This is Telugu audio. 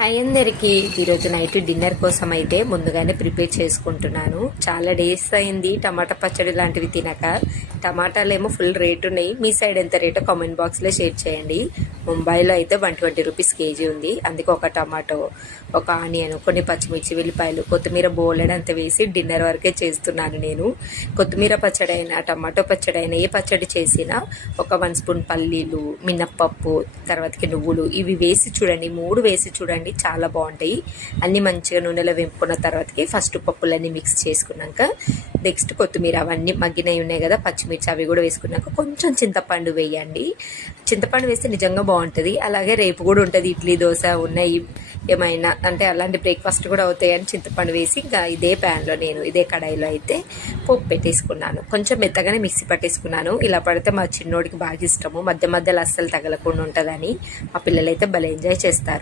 హాయ్ అందరికి ఈరోజు నైట్ డిన్నర్ కోసం అయితే ముందుగానే ప్రిపేర్ చేసుకుంటున్నాను. చాలా డేస్ అయింది టమాటా పచ్చడి లాంటివి తినక. టమాటాలు ఏమో ఫుల్ రేట్ ఉన్నాయి. మీ సైడ్ ఎంత రేటో కామెంట్ బాక్స్లో షేర్ చేయండి. ముంబైలో అయితే 120 రూపీస్ కేజీ ఉంది. అందుకే ఒక టమాటో, ఒక ఆనియన్, కొన్ని పచ్చిమిర్చి, వెల్లిపాయలు, కొత్తిమీర బోలెడంత వేసి డిన్నర్ వరకే చేస్తున్నాను నేను. కొత్తిమీర పచ్చడి అయినా టమాటో పచ్చడి అయినా ఏ పచ్చడి చేసినా ఒక 1 స్పూన్ పల్లీలు, మినప్పప్పు, తర్వాతకి నువ్వులు ఇవి వేసి చూడండి, 3 వేసి చూడండి, చాలా బాగుంటాయి. అన్నీ మంచిగా నూనెలో వేపుకున్న తర్వాతకి ఫస్ట్ పప్పులన్నీ మిక్స్ చేసుకున్నాక నెక్స్ట్ కొత్తిమీర అవన్నీ మగ్గినవి ఉన్నాయి కదా, పచ్చిమిర్చి అవి కూడా వేసుకున్నాక కొంచెం చింతపండు వేయండి. చింతపండు వేస్తే నిజంగా బాగుంటుంది. అలాగే రేపు కూడా ఉంటుంది, ఇడ్లీ దోశ ఉన్నాయి ఏమైనా అంటే అలాంటి బ్రేక్ఫాస్ట్ కూడా అవుతాయని చింతపండు వేసి ఇంకా ఇదే ప్యాన్లో నేను ఇదే కడాయిలో అయితే పోపు పెట్టేసుకున్నాను. కొంచెం మెత్తగానే మిక్సీ పట్టేసుకున్నాను. ఇలా పడితే మా చిన్నోడికి బాగా ఇష్టము, మధ్య మధ్యలో అస్సలు తగలకుండా ఉంటుందని. మా పిల్లలు అయితే భలే ఎంజాయ్ చేస్తారు.